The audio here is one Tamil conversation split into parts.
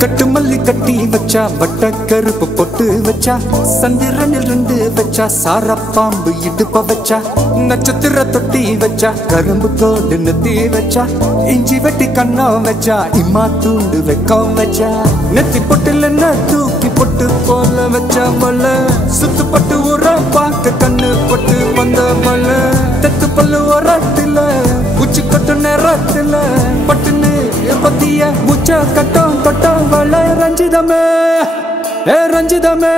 கட்டு மல்லி கட்டி வச்சா வட்ட கருப்பு பொட்டு வச்சா சந்திரனில் ரெண்டு வச்சா சார பாம்பு இடுப்ப வச்சா நட்சத்திர தொட்டி வச்சா கரும்பு கோடு நெத்தி வச்சா இஞ்சி வெட்டி கண்ணம் வச்சா இம்மா தூண்டு வெக்கம் வச்சா நெத்தி பொட்டுல தூக்கி பொட்டு போல வச்சா மல சுத்து பட்டு உர பார்க்க கண்ணு பொட்டு வந்த மல தெத்து பல்லு உரத்துல உச்சி கொட்டு நேரத்துல பட்டுன்னு பத்திய முச்ச கட்டம் கட்டம் வள ரஞ்சிதமே ஏ ரஞ்சிதமே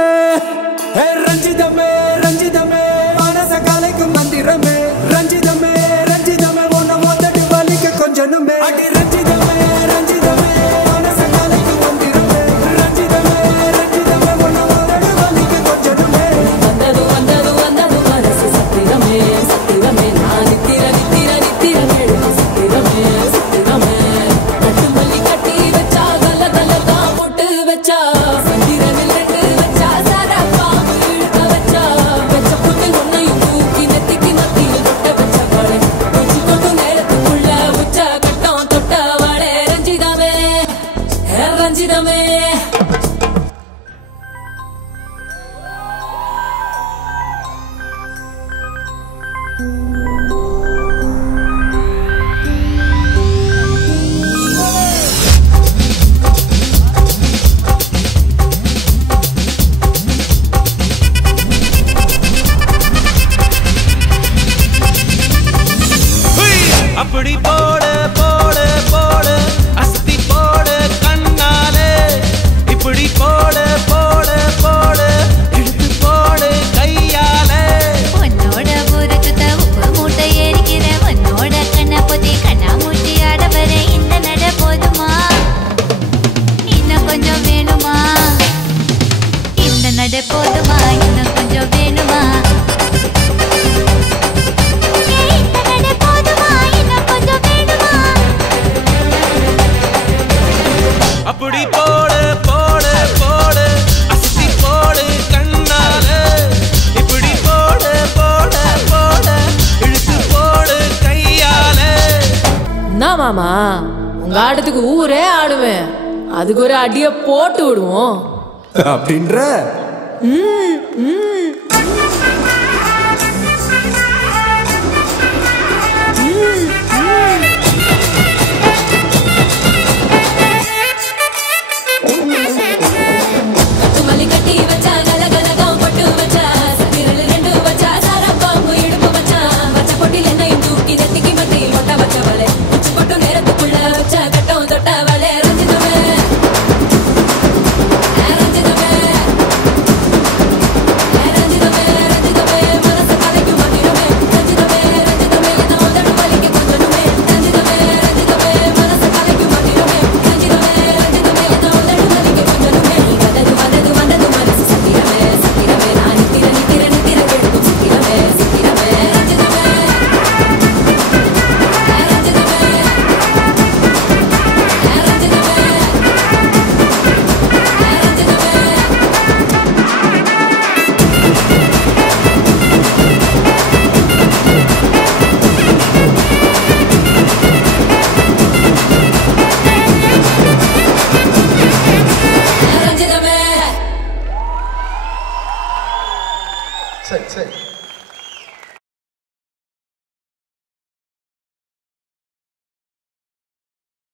ஏ ரஞ்சிதமே ரஞ்சிதமே மனச கலைக்கும் மந்திரமே ரஞ்சிதமே ரஞ்சிதமே ஒன்ன மொத்தடி வலிக்க கொஞ்சனுமே அடி ரஞ்சிதமே ரஞ்சிதமே மனச கலைக்கும் மந்திரமே ரஞ்சிதமே ரஞ்சிதமே ஒன்ன மொத்தடி வலிக்க கொஞ்சனுமே வந்தது வந்தது வந்தது மனசு சத்திரமே சத்திரமே நான் நித்திர நித்திர நித்திர கேடு சத்திரமே சத்திரமே கட்டு மல்லி கட்டி வச்சா கல கல தான் போட்டு வச்சா சந்திரனில் ரெண்டு வச்சா சாரா பாம்பு இழுக்க வச்சா வச்ச பொண்ணு ஒன்னையும் தூக்கி நெத்திக்கு மத்தியில் தொட்ட வச்ச வாழை உச்சி கொண்டு நேரத்துக்குள்ள உச்ச கட்டம் தொட்ட வாழை ரஞ்சிதமே ரஞ்சிதமே அப்படி போடு போடு போடு அஸ்தி போடு கண்ணாலே இப்படி போடு போடு போடு எடுத்து போடு கையாலே உன்னோட புறத்துத்த உப்பு மூட்டை ஏறிக்கிற உன்னோட கண்ண பொத்தி கண்ணா மூட்டி ஆட வர இந்த நட போதுமா இன்னும் கொஞ்சம் வேணுமா இந்த நட போதுமா இன்னும் கொஞ்சம் வேணுமா அப்படி போடு போடு போடு அஸ்தி போடு கண்ணாலே இப்படி போடு போடு போடு எடுத்து போடு கையாலே என்ன மாமா உங்க ஆட்டத்துக்கு ஊரே ஆடுவேன் அதுக்கு ஒரு அடிய போட்டு விடுவோம் அப்படின்ற கட்டு மல்லி கட்டி வச்சா கல கல தான் போட்டு வச்சா சந்திரனில் ரெண்டு வச்சா சாரா பாம்பு இடுப்பு வச்சா வச்ச பொட்டில் என்னையும் தூக்கி நெத்திக்கு மத்தியில் ஒட்ட வச்ச வலை உச்சி கொட்டு நேரத்துக்குள்ள வச்ச கட்டம் தொட்ட வலை ரஞ்சிதமே ரஞ்சிதமே ரஞ்சிதமே ரஞ்சிதமே மனச கலைக்கும் மந்திரமே ரஞ்சிதமே ரஞ்சிதமே என்ன உதடு வலிக்க கொஞ்சனுமே ரஞ்சிதமே ரஞ்சிதமே மனச கலைக்கும் மந்திரமே ரஞ்சிதமே ரஞ்சிதமே என்ன உதடு வலிக்க கொஞ்சனுமே வந்தது வந்தது வந்தது மனசு சத்திரமே சத்திரமே நான் நித்திர நித்திர நித்திர கெடுக்கும் சத்திரமே சத்திரமே ரஞ்சிதமே ரஞ்சிதமே ரஞ்சிதமே சரி